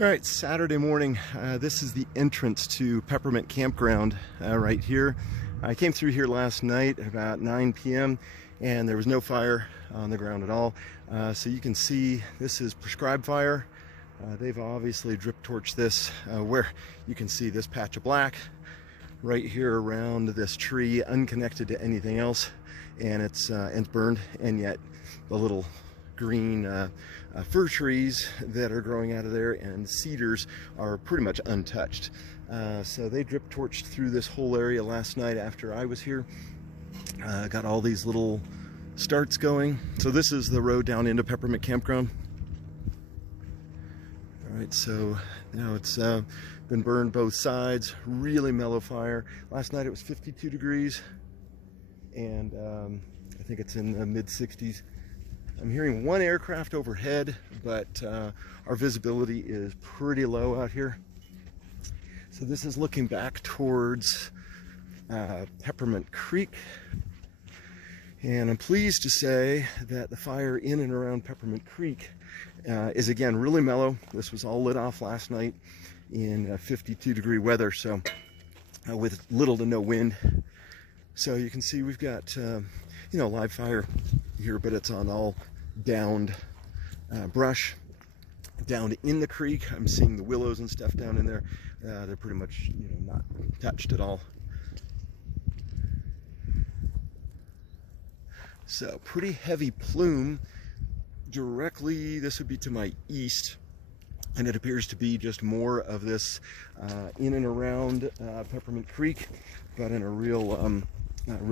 All right, Saturday morning. This is the entrance to Peppermint Campground right here. I came through here last night at about 9 p.m. and there was no fire on the ground at all. So you can see this is prescribed fire. They've obviously drip torched this where you can see this patch of black right here around this tree, unconnected to anything else, and it's burned, and yet the little green fir trees that are growing out of there and cedars are pretty much untouched. So they drip torched through this whole area last night after I was here. Got all these little starts going. So this is the road down into Peppermint Campground. All right, so now it's been burned both sides. Really mellow fire. Last night it was 52 degrees, and I think it's in the mid 60s. I'm hearing one aircraft overhead, but our visibility is pretty low out here. So this is looking back towards Peppermint Creek. And I'm pleased to say that the fire in and around Peppermint Creek is again really mellow. This was all lit off last night in 52-degree weather, so with little to no wind. So you can see we've got live fire here, but it's on all downed brush down in the creek. I'm seeing the willows and stuff down in there. They're pretty much not touched at all. So pretty heavy plume directly, this would be to my east, and it appears to be just more of this in and around Peppermint Creek, but in a real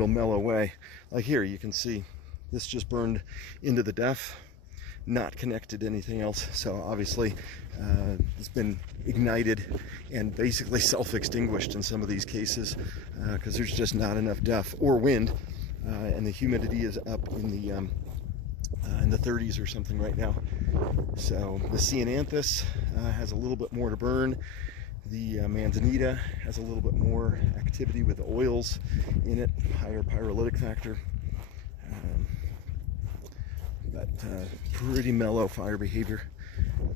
mellow way. Like here you can see this just burned into the duff, not connected to anything else. So obviously it's been ignited and basically self-extinguished in some of these cases because there's just not enough duff or wind, and the humidity is up in the 30s or something right now. So the ceananthus has a little bit more to burn. The manzanita has a little bit more activity with oils in it, higher pyrolytic factor. But pretty mellow fire behavior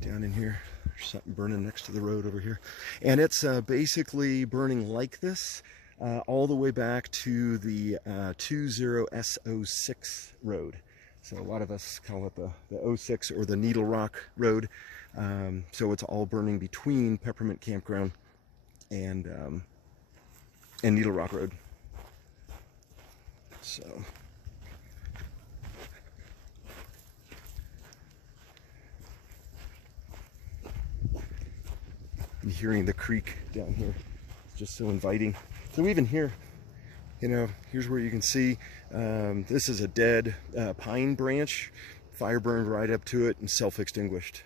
down in here. There's something burning next to the road over here. And it's basically burning like this all the way back to the 20S06 road. So a lot of us call it the 06 or the Needle Rock Road. So it's all burning between Peppermint Campground and Needle Rock Road. So you're hearing the creek down here. It's just so inviting. So even here, here's where you can see this is a dead pine branch. Fire burned right up to it and self-extinguished.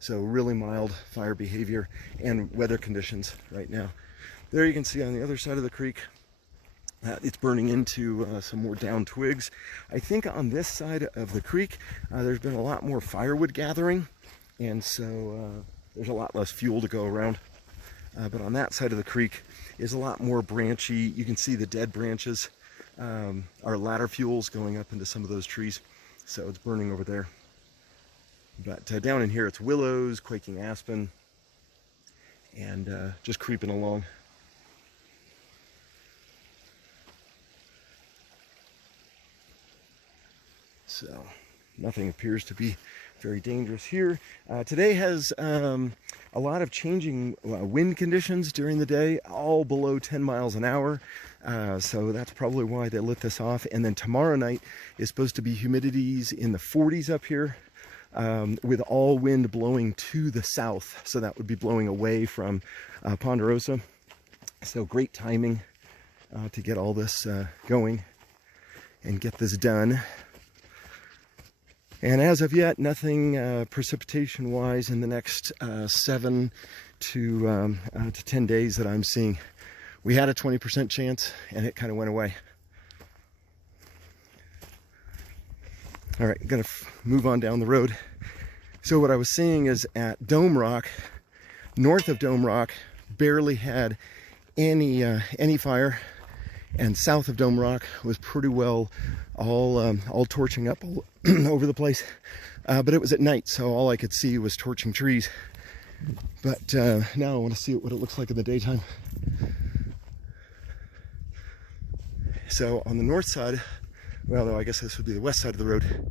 So really mild fire behavior and weather conditions right now. There you can see on the other side of the creek, it's burning into some more down twigs. I think on this side of the creek, there's been a lot more firewood gathering, and so there's a lot less fuel to go around. But on that side of the creek is a lot more branchy. You can see the dead branches are ladder fuels going up into some of those trees. So it's burning over there. But down in here it's willows, quaking aspen, and just creeping along. So nothing appears to be very dangerous here. Today has a lot of changing wind conditions during the day, all below 10 miles an hour. So that's probably why they lit this off. And then tomorrow night is supposed to be humidities in the 40s up here, with all wind blowing to the south. So that would be blowing away from Ponderosa. So great timing to get all this going and get this done. And as of yet, nothing precipitation-wise in the next 7 to 10 days that I'm seeing. We had a 20% chance, and it kind of went away. All right, gonna move on down the road. So what I was seeing is at Dome Rock, north of Dome Rock, barely had any fire, and south of Dome Rock was pretty well all torching up all over the place. But it was at night, so all I could see was torching trees. But now I want to see what it looks like in the daytime. So on the north side, well, no, I guess this would be the west side of the road,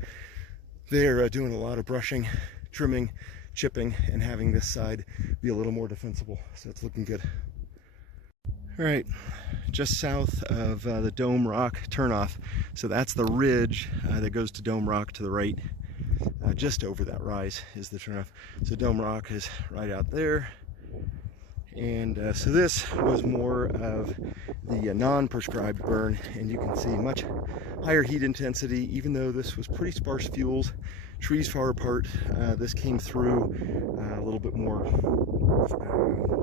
they're doing a lot of brushing, trimming, chipping, and having this side be a little more defensible. So it's looking good. All right, just south of the Dome Rock turnoff. So that's the ridge that goes to Dome Rock to the right. Just over that rise is the turnoff. So Dome Rock is right out there. And so this was more of the non-prescribed burn, and you can see much higher heat intensity. Even though this was pretty sparse fuels, trees far apart, this came through a little bit more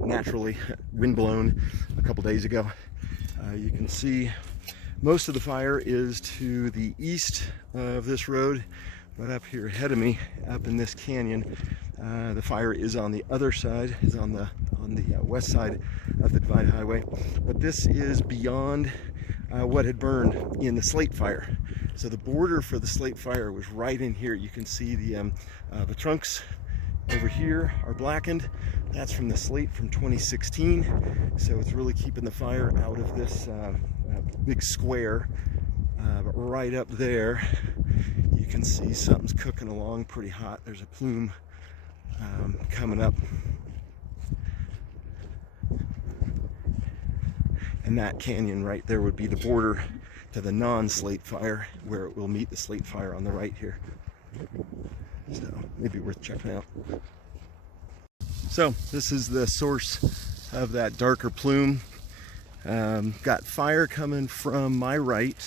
naturally, windblown a couple days ago. You can see most of the fire is to the east of this road, but up here ahead of me, up in this canyon, the fire is on the other side, is on the west side of the Divide Highway. But this is beyond what had burned in the slate fire. So the border for the slate fire was right in here. You can see the trunks over here are blackened. That's from the slate from 2016. So it's really keeping the fire out of this big square. But right up there, you can see something's cooking along pretty hot. There's a plume coming up. And that canyon right there would be the border to the non-slate fire, where it will meet the slate fire on the right here. So maybe worth checking out. So this is the source of that darker plume. Got fire coming from my right.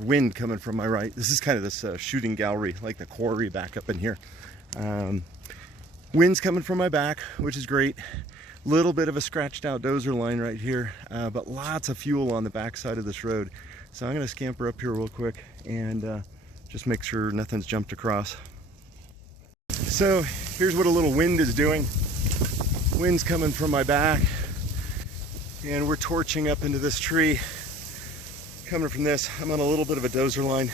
Wind coming from my right. This is kind of this shooting gallery, like the quarry back up in here. Wind's coming from my back, which is great. Little bit of a scratched out dozer line right here, but lots of fuel on the back side of this road. So I'm going to scamper up here real quick and just make sure nothing's jumped across. So here's what a little wind is doing. Wind's coming from my back, and we're torching up into this tree. Coming from this, I'm on a little bit of a dozer line.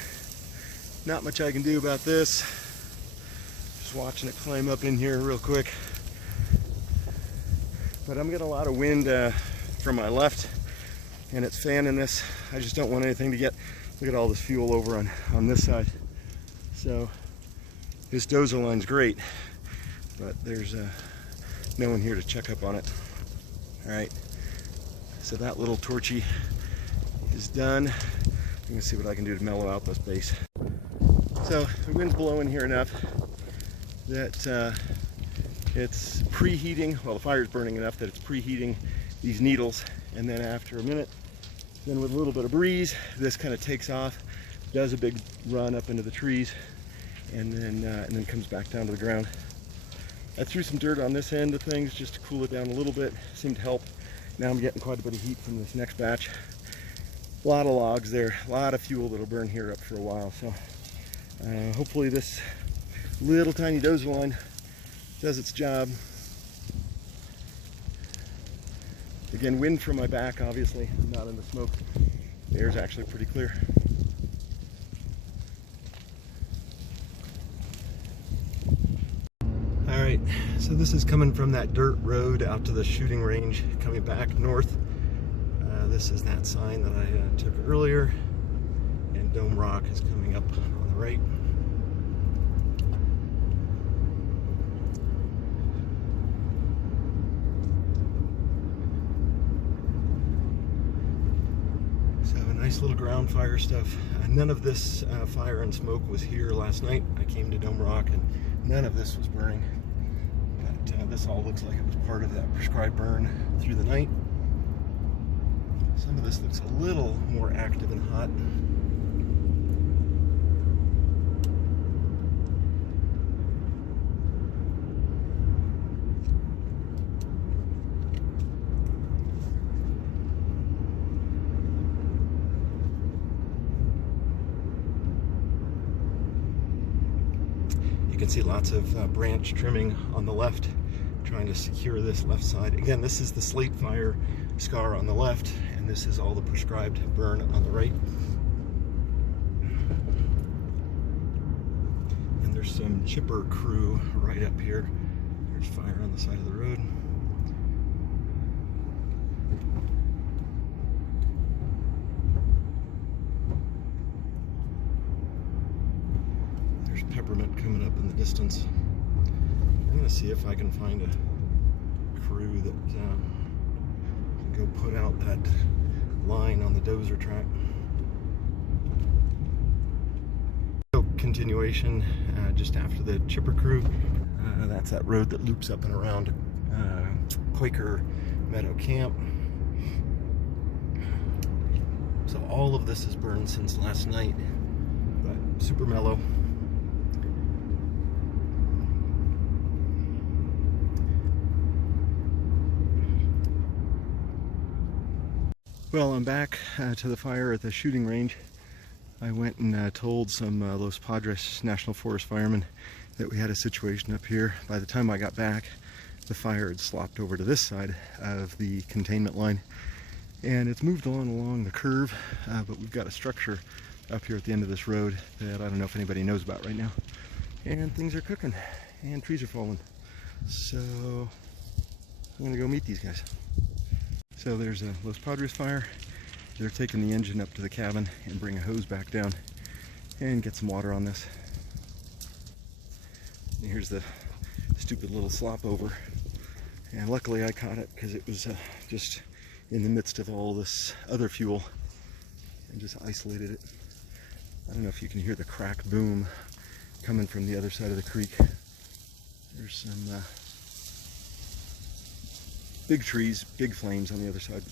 Not much I can do about this. Just watching it climb up in here real quick. But I'm getting a lot of wind from my left, and it's fanning this. I just don't want anything to get, look at all this fuel over on this side. So this dozer line's great, but there's no one here to check up on it. All right, so that little torchy is done. I'm gonna see what I can do to mellow out this base. So the wind's blowing here enough that it's preheating, well, the fire's burning enough that it's preheating these needles, and then after a minute, then with a little bit of breeze, this kind of takes off, does a big run up into the trees, and then comes back down to the ground. I threw some dirt on this end of things just to cool it down a little bit. Seemed to help. Now I'm getting quite a bit of heat from this next batch. A lot of logs there, a lot of fuel that'll burn here up for a while. So hopefully this little tiny dozer line does its job. Again, wind from my back, obviously, not in the smoke. The air's actually pretty clear. All right, so this is coming from that dirt road out to the shooting range, coming back north. This is that sign that I took earlier, and Dome Rock is coming up on the right. Nice little ground fire stuff. None of this fire and smoke was here last night. I came to Dome Rock and none of this was burning. But this all looks like it was part of that prescribed burn through the night. Some of this looks a little more active and hot. You can see lots of branch trimming on the left, trying to secure this left side. Again, this is the slate fire scar on the left, and this is all the prescribed burn on the right. And there's some chipper crew right up here. There's fire on distance. I'm gonna see if I can find a crew that can go put out that line on the dozer track. So continuation just after the chipper crew. That's that road that loops up and around Quaker Meadow Camp. So all of this is burned since last night, but super mellow. Well, I'm back to the fire at the shooting range. I went and told some Los Padres National Forest firemen that we had a situation up here. By the time I got back, the fire had slopped over to this side of the containment line, and it's moved along the curve, but we've got a structure up here at the end of this road that I don't know if anybody knows about right now. And things are cooking, and trees are falling. So I'm gonna go meet these guys. So there's a Los Padres fire. They're taking the engine up to the cabin and bring a hose back down and get some water on this. And here's the stupid little slop over. And luckily I caught it because it was just in the midst of all this other fuel and just isolated it. I don't know if you can hear the crack boom coming from the other side of the creek. There's some big trees, big flames on the other side.